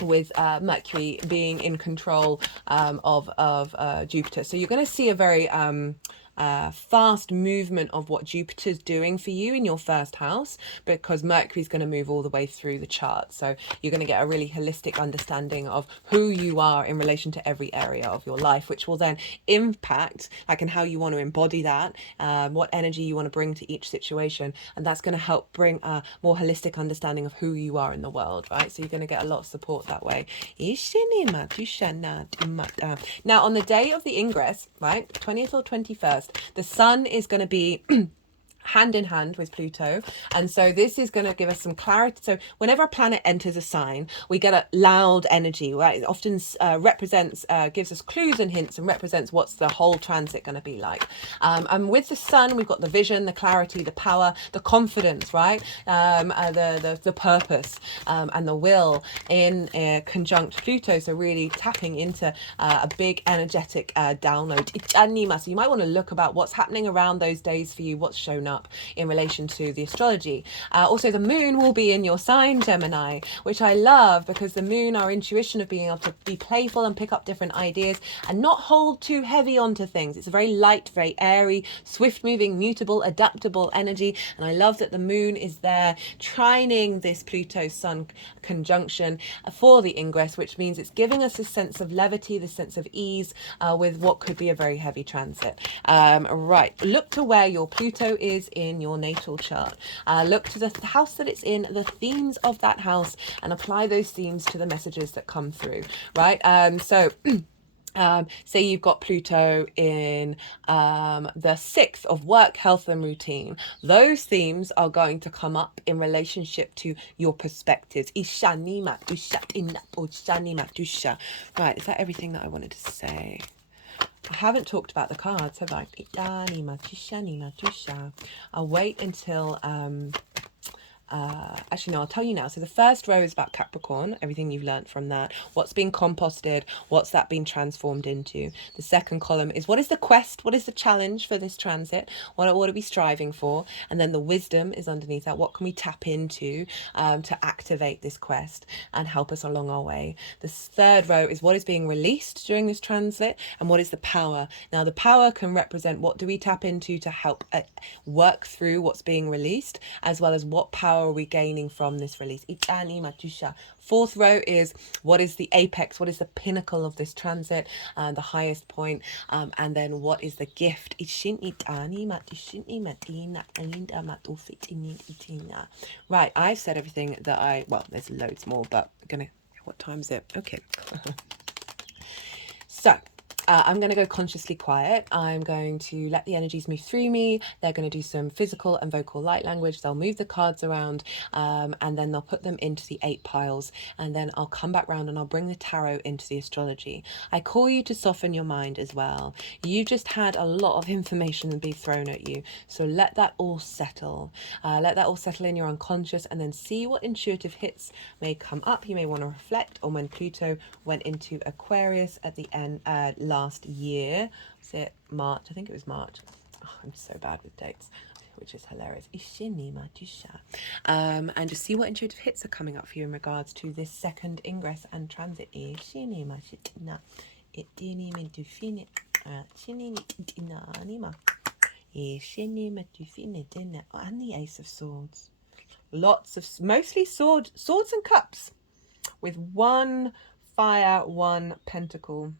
With Mercury being in control of Jupiter. So you're going to see a very fast movement of what Jupiter's doing for you in your first house, because Mercury's going to move all the way through the chart. So you're going to get a really holistic understanding of who you are in relation to every area of your life, which will then impact like and how you want to embody that, what energy you want to bring to each situation, and that's going to help bring a more holistic understanding of who you are in the world, right? So you're going to get a lot of support that way. Now on the day of the ingress, right, 20th or 21st, the sun is going to be hand in hand with Pluto, and so this is going to give us some clarity. So whenever a planet enters a sign, we get a loud energy, right? It often represents, gives us clues and hints, and represents what's the whole transit going to be like. And with the sun, we've got the vision, the clarity, the power, the confidence, right? The purpose, and the will in conjunct Pluto. So really tapping into a big energetic download. So you might want to look about what's happening around those days for you, what's shown up in relation to the astrology. Also, the moon will be in your sign, Gemini, which I love, because the moon, our intuition of being able to be playful and pick up different ideas and not hold too heavy onto things. It's a very light, very airy, swift moving, mutable, adaptable energy. And I love that the moon is there trining this Pluto Sun conjunction for the ingress, which means it's giving us a sense of levity, this sense of ease with what could be a very heavy transit. Right, look to where your Pluto is in your natal chart. Look to the house that it's in, the themes of that house, and apply those themes to the messages that come through, right? Say you've got Pluto in the 6th of work, health and routine. Those themes are going to come up in relationship to your perspectives. Right, is that everything that I wanted to say? I haven't talked about the cards, have I? I'll wait until actually no, I'll tell you now. So the first row is about Capricorn, everything you've learned from that, what's been composted, what's that been transformed into. The second column is what is the quest, what is the challenge for this transit, what are we striving for, and then the wisdom is underneath that. What can we tap into to activate this quest and help us along our way. The third row is what is being released during this transit, and what is the power. Now the power can represent what do we tap into to help work through what's being released, as well as what power are we gaining from this release. Fourth row is what is the apex, what is the pinnacle of this transit, the highest point, and then what is the gift. Right, I've said everything that well, there's loads more, but what time is it? Okay. So I'm going to go consciously quiet. I'm going to let the energies move through me. They're going to do some physical and vocal light language. They'll move the cards around, and then they'll put them into the 8 piles. And then I'll come back round and I'll bring the tarot into the astrology. I call you to soften your mind as well. You just had a lot of information be thrown at you. So let that all settle. Let that all settle in your unconscious, and then see what intuitive hits may come up. You may want to reflect on when Pluto went into Aquarius at the end last year. Was it March? I think it was March. Oh, I'm so bad with dates, which is hilarious. And just see what intuitive hits are coming up for you in regards to this second ingress and transit. And the Ace of Swords. Lots of, mostly swords and cups, with 1 fire, 1 pentacle.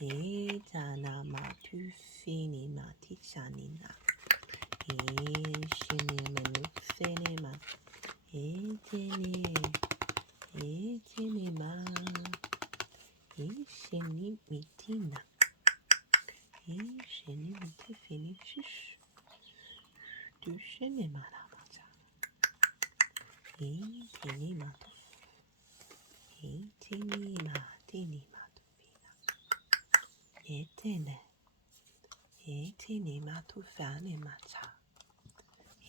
Jana matu fini mati chanina. Shini manu fini ma. Etini ma. Shini mitina. Shini miti fini shish. Du shini manamata. Etini matu. Etini matini matu fina. Etini matu fani mata.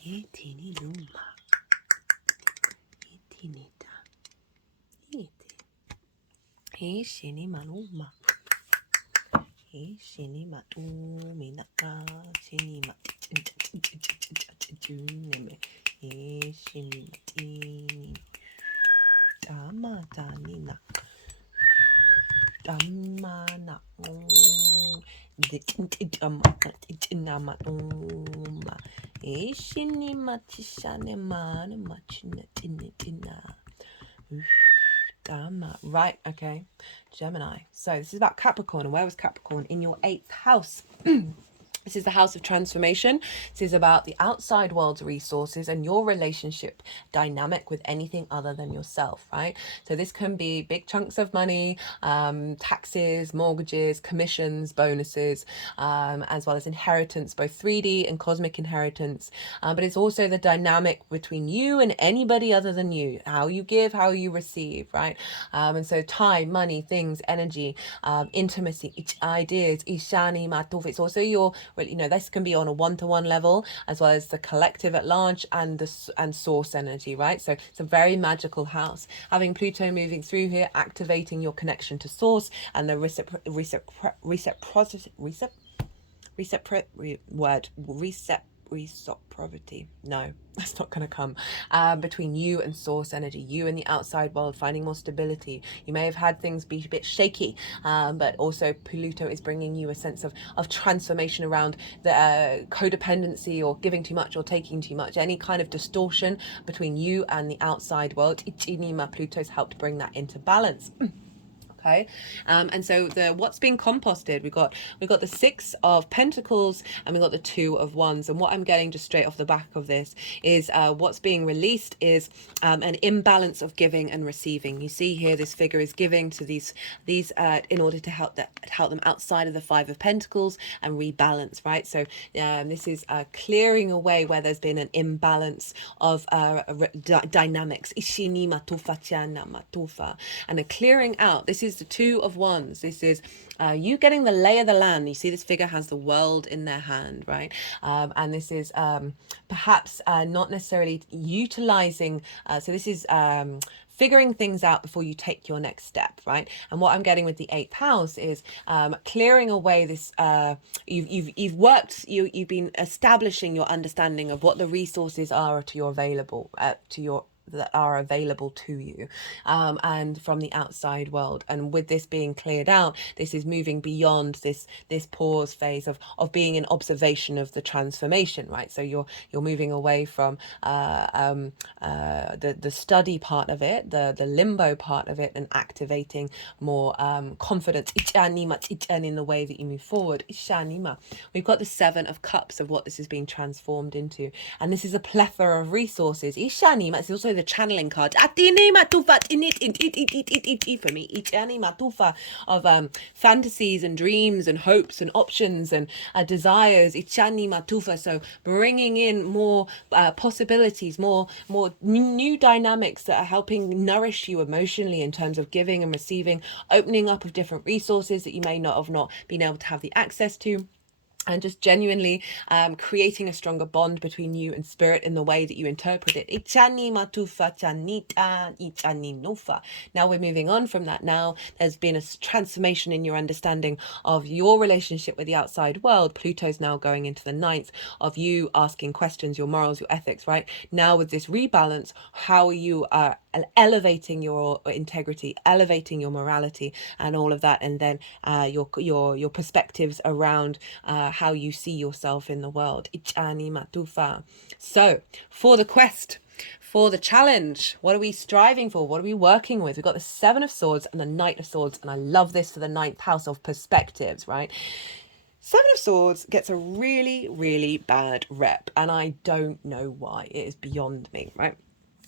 Etini luma. Etinita. Shini manuma. Shini matu minaka. Shini mati. Shini matini. Dama danina. Damana. Shini matishane man machina. Right, okay. Gemini. So this is about Capricorn. And where was Capricorn? In your 8th house. This is the house of transformation. This is about the outside world's resources and your relationship dynamic with anything other than yourself, right? So this can be big chunks of money, taxes, mortgages, commissions, bonuses, as well as inheritance, both 3D and cosmic inheritance. But it's also the dynamic between you and anybody other than you, how you give, how you receive, right? And so time, money, things, energy, intimacy, ideas, ishani, matuf. It's also your, this can be on a one-to-one level, as well as the collective at large and source energy, right? So it's a very magical house. Having Pluto moving through here, activating your connection to source and the reciprocity. No, that's not going to come. Between you and source energy, you and the outside world, finding more stability. You may have had things be a bit shaky, but also Pluto is bringing you a sense of transformation around the codependency or giving too much or taking too much, any kind of distortion between you and the outside world. Pluto's helped bring that into balance. Okay, and so what's being composted, we've got the 6 of Pentacles and we've got the 2 of Wands. And what I'm getting just straight off the back of this is what's being released is an imbalance of giving and receiving. You see here, this figure is giving to these in order to help them outside of the 5 of Pentacles and rebalance, right? So this is clearing away where there's been an imbalance of dynamics, ishini matufa chana matufa, and a clearing out. This is the 2 of Wands. This is you getting the lay of the land. You see this figure has the world in their hand, right? And this is perhaps not necessarily utilizing, so this is figuring things out before you take your next step, right? And what I'm getting with the 8th house is clearing away this, you've been establishing your understanding of what the resources are to your that are available to you, and from the outside world. And with this being cleared out, this is moving beyond this pause phase of being in observation of the transformation, right? So you're moving away from the study part of it, the limbo part of it, and activating more confidence in the way that you move forward. We've got the 7 of Cups of what this is being transformed into, and this is a plethora of resources. It's also the channeling card for me, of fantasies and dreams and hopes and options and desires. So bringing in more possibilities, more new dynamics that are helping nourish you emotionally in terms of giving and receiving, opening up of different resources that you may not have been able to have the access to. And just genuinely creating a stronger bond between you and spirit in the way that you interpret it. Now we're moving on from that. Now there's been a transformation in your understanding of your relationship with the outside world. Pluto's now going into the 9th of you asking questions, your morals, your ethics, right? Now with this rebalance, how you are elevating your integrity, elevating your morality and all of that, and then your perspectives around how you see yourself in the world. So for the quest, For the challenge, what are we striving for? What are we working with? We've got the Seven of Swords and the Knight of Swords. And I love this for the ninth house of perspectives, right? Seven of Swords gets a really, really bad rep. And I don't know why. It is beyond me, right?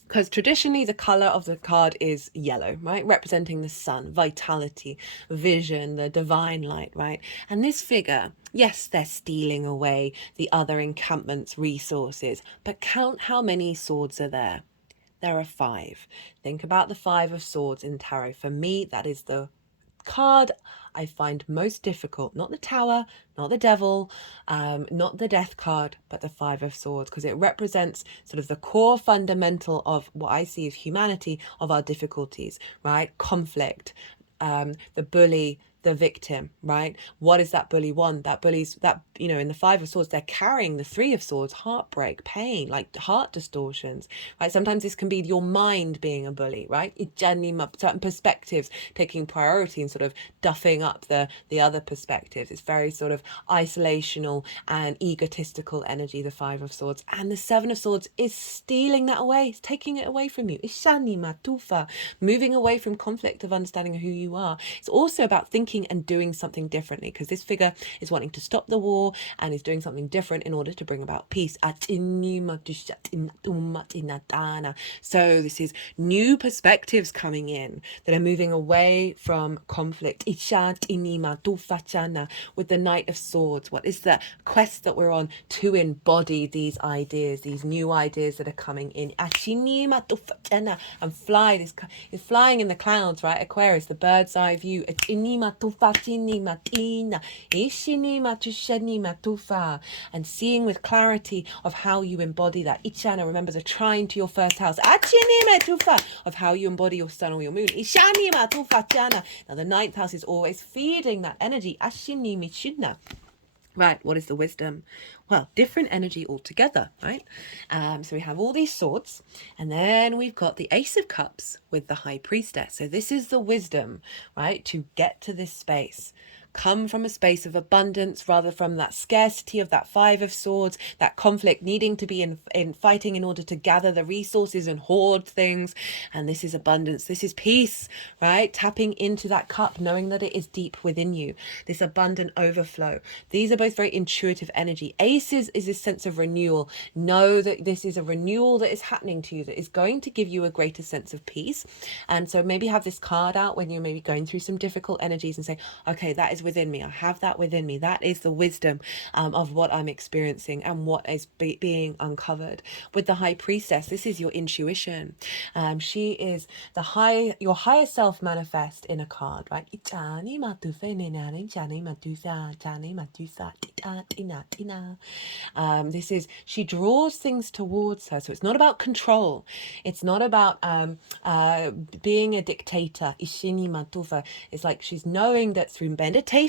Because traditionally the color of the card is yellow, right? Representing the sun, vitality, vision, the divine light, right? And this figure, yes, they're stealing away the other encampment's resources, but count how many swords are there. There are 5. Think about the 5 of Swords in tarot. For me, that is the card I find most difficult. Not the Tower, not the Devil, not the Death card, but the 5 of Swords, because it represents sort of the core fundamental of what I see as humanity, of our difficulties, right? Conflict, the bully, the victim, right? What is that bully want? That bully's, that, you know, in the 5 of Swords, they're carrying the 3 of Swords, heartbreak, pain, like heart distortions, right? Sometimes this can be your mind being a bully, right? Certain perspectives taking priority and sort of duffing up the other perspectives. It's very sort of isolational and egotistical energy, the 5 of Swords. And the 7 of Swords is stealing that away. It's taking it away from you. Ishani matufa, moving away from conflict, of understanding who you are. It's also about thinking and doing something differently, because this figure is wanting to stop the war and is doing something different in order to bring about peace. So this is new perspectives coming in that are moving away from conflict. With the Knight of Swords, what is the quest that we're on to embody these ideas, these new ideas that are coming in? And fly, this is flying in the clouds, right? Aquarius, the bird's eye view. And seeing with clarity of how you embody that. Ichana, remember the trine to your first house. Of how you embody your sun or your moon. Now the ninth house is always feeding that energy. Right, what is the wisdom? Well, different energy altogether, right? So we have all these swords, and then we've got the Ace of Cups with the High Priestess. So this is the wisdom, right, to get to this space. Come from a space of abundance rather from that scarcity of that 5 of Swords, that conflict, needing to be in fighting in order to gather the resources and hoard things. And this is abundance. This is peace, right? Tapping into that cup, knowing that it is deep within you. This abundant overflow. These are both very intuitive energy. Aces is this sense of renewal. Know that this is a renewal that is happening to you, that is going to give you a greater sense of peace. And so maybe have this card out when you're maybe going through some difficult energies and say, okay, that is within me. I have that within me. That is the wisdom of what I'm experiencing and what is being uncovered. With the High Priestess, this is your intuition. She is your higher self manifest in a card, right? This is, she draws things towards her. So it's not about control. It's not about being a dictator. It's like she's knowing that through meditation, through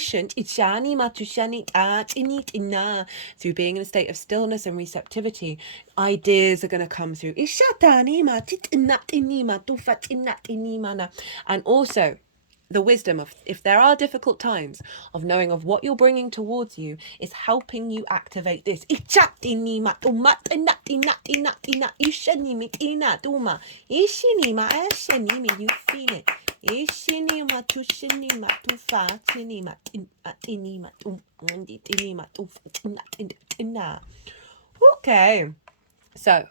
being in a state of stillness and receptivity, ideas are going to come through. And also the wisdom of, if there are difficult times, of knowing of what you're bringing towards you is helping you activate this. You feel it. Okay, so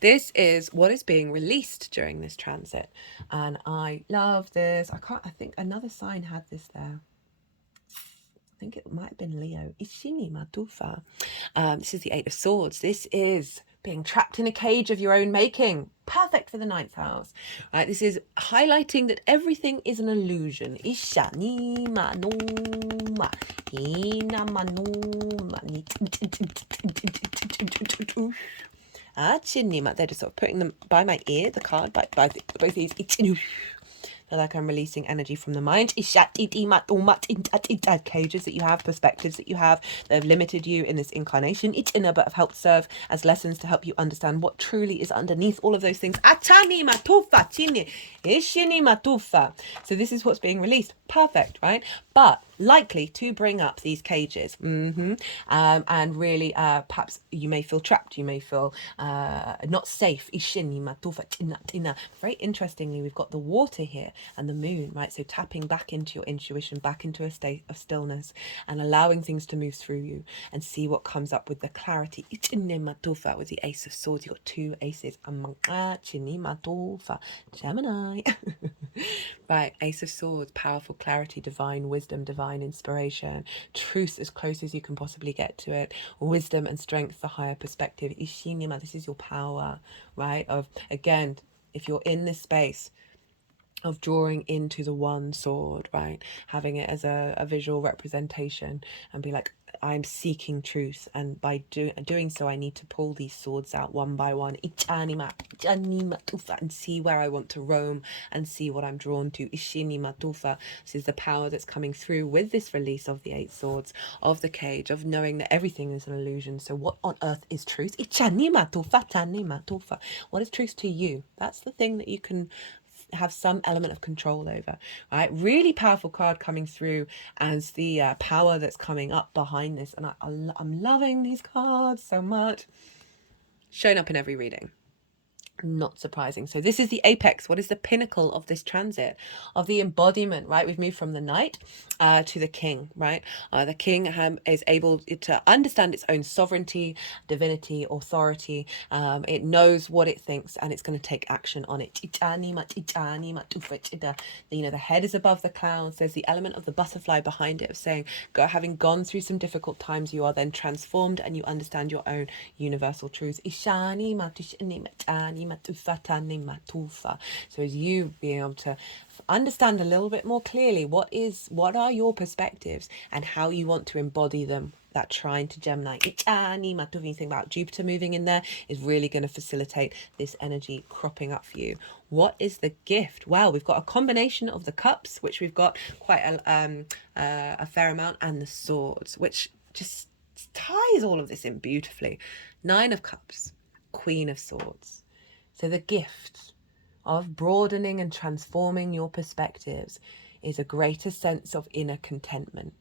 this is what is being released during this transit, and I love this. I think another sign had this there. I think it might have been Leo. This is the 8 of Swords. This is being trapped in a cage of your own making. Perfect for the 9th house. Right, this is highlighting that everything is an illusion. They're just sort of putting them by my ear, the card, by both these. Feel like I'm releasing energy from the mind. Cages that you have, perspectives that you have, that have limited you in this incarnation, but have helped serve as lessons to help you understand what truly is underneath all of those things. So this is what's being released. Perfect, right? But likely to bring up these cages. And really, perhaps you may feel trapped, you may feel not safe. Very interestingly, we've got the water here and the moon, right? So tapping back into your intuition, back into a state of stillness, and allowing things to move through you and see what comes up with the clarity. With the Ace of Swords, you've got two aces. Gemini. Right, Ace of Swords, powerful clarity, divine wisdom, divine inspiration, truth as close as you can possibly get to it, wisdom and strength, the higher perspective. Ishinima, this is your power, right? Of, again, if you're in this space of drawing into the one sword, right? Having it as a visual representation and be like, I'm seeking truth, and by doing so I need to pull these swords out one by one and see where I want to roam and see what I'm drawn to. This is the power that's coming through with this release of the 8 swords, of the cage, of knowing that everything is an illusion. So what on earth is truth? What is truth to you? That's the thing that you can have some element of control over, right? Really powerful card coming through as the power that's coming up behind this. And I'm loving these cards so much. Showing up in every reading. Not surprising. So this is the apex. What is the pinnacle of this transit, of the embodiment, right? We've moved from the knight to the king, right? The king is able to understand its own sovereignty, divinity, authority. It knows what it thinks and it's going to take action on it. The head is above the clouds. There's the element of the butterfly behind it, of saying, having gone through some difficult times, you are then transformed and you understand your own universal truths. So as you being able to understand a little bit more clearly what are your perspectives and how you want to embody them. That trine to Gemini, think about Jupiter moving in there is really going to facilitate this energy cropping up for you. What is the gift? Well, we've got a combination of the cups, which we've got quite a fair amount, and the swords, which just ties all of this in beautifully. 9 of Cups, Queen of Swords. So the gift of broadening and transforming your perspectives is a greater sense of inner contentment,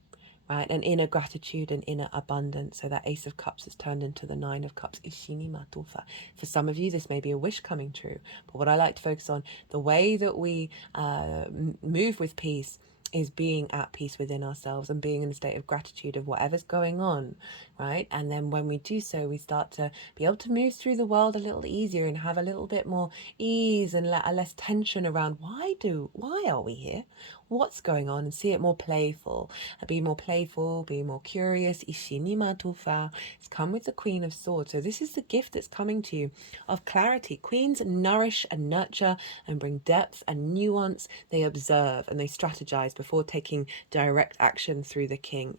right? And inner gratitude and inner abundance. So that Ace of Cups has turned into the 9 of Cups. For some of you, this may be a wish coming true. But what I like to focus on, the way that we move with peace is being at peace within ourselves and being in a state of gratitude of whatever's going on, right? And then when we do so, we start to be able to move through the world a little easier and have a little bit more ease and less tension around why are we here? What's going on? And see it more playful. Be more playful, be more curious. It's come with the Queen of Swords. So this is the gift that's coming to you of clarity. Queens nourish and nurture and bring depth and nuance. They observe and they strategize before taking direct action through the king.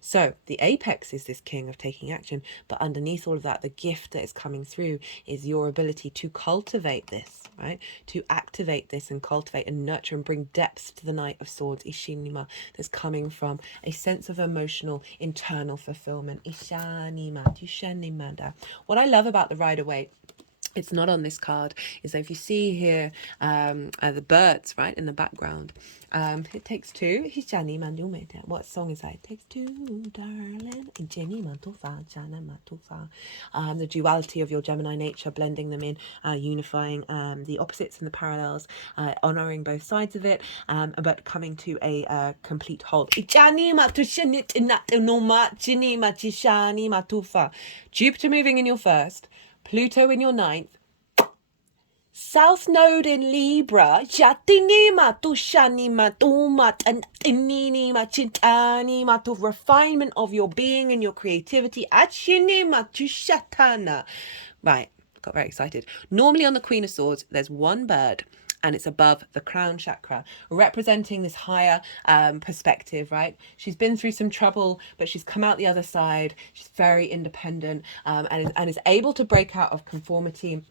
So the apex is this king of taking action, but underneath all of that, the gift that is coming through is your ability to cultivate this, right? To activate this and cultivate and nurture and bring depth to the Knight of Swords, Ishinima, that's coming from a sense of emotional internal fulfillment. What I love about the Rider-Waite, it's not on this card, is that if you see here the birds right in the background, it takes two. What song is that? It takes two, darling. The duality of your Gemini nature, blending them in, unifying the opposites and the parallels, honoring both sides of it, but coming to a complete whole. Jupiter moving in your first, Pluto in your 9th, South Node in Libra, refinement of your being and your creativity. Right, got very excited. Normally on the Queen of Swords, there's one bird, and it's above the crown chakra, representing this higher perspective, right? She's been through some trouble, but she's come out the other side. She's very independent, and is able to break out of conformity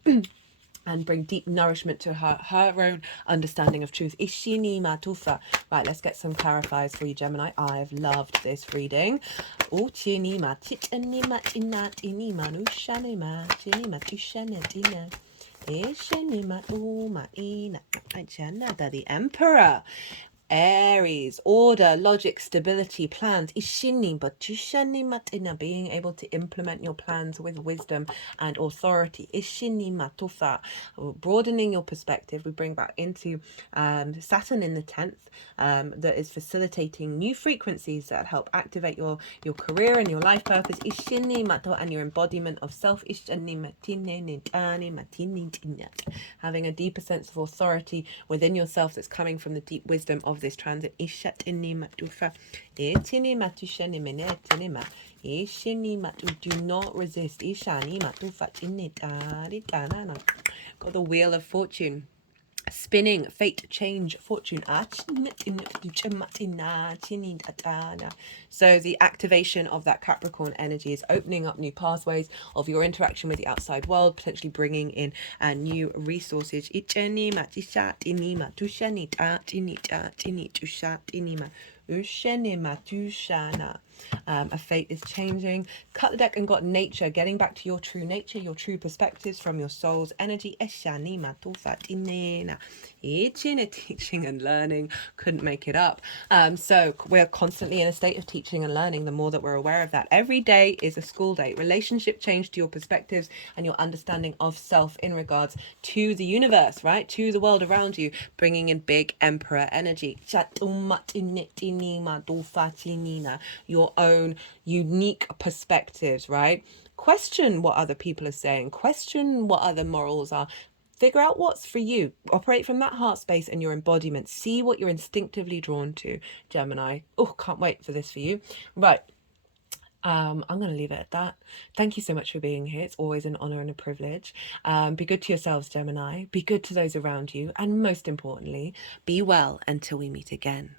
and bring deep nourishment to her own understanding of truth. Right, let's get some clarifiers for you, Gemini. I've loved this reading. The Emperor. Aries, order, logic, stability, plans. Being able to implement your plans with wisdom and authority. Broadening your perspective. We bring back into Saturn in the 10th, that is facilitating new frequencies that help activate your career and your life purpose. And your embodiment of self. Having a deeper sense of authority within yourself that's coming from the deep wisdom of this transit. Do not resist. Got the Wheel of Fortune. Spinning, fate, change, fortune. So the activation of that Capricorn energy is opening up new pathways of your interaction with the outside world, potentially bringing in new resources. A fate is changing. Cut the deck and got nature, getting back to your true nature, your true perspectives from your soul's energy. Teaching and learning, couldn't make it up. So we're constantly in a state of teaching and learning. The more that we're aware of that, every day is a school day. Relationship change to your perspectives and your understanding of self in regards to the universe, right, to the world around you, bringing in big emperor energy. Your own unique perspectives, right? Question what other people are saying, question what other morals are. Figure out what's for you. Operate from that heart space and your embodiment. See what you're instinctively drawn to, Gemini. Oh, can't wait for this for you. Right. I'm going to leave it at that. Thank you so much for being here. It's always an honor and a privilege. Be good to yourselves, Gemini. Be good to those around you. And most importantly, be well until we meet again.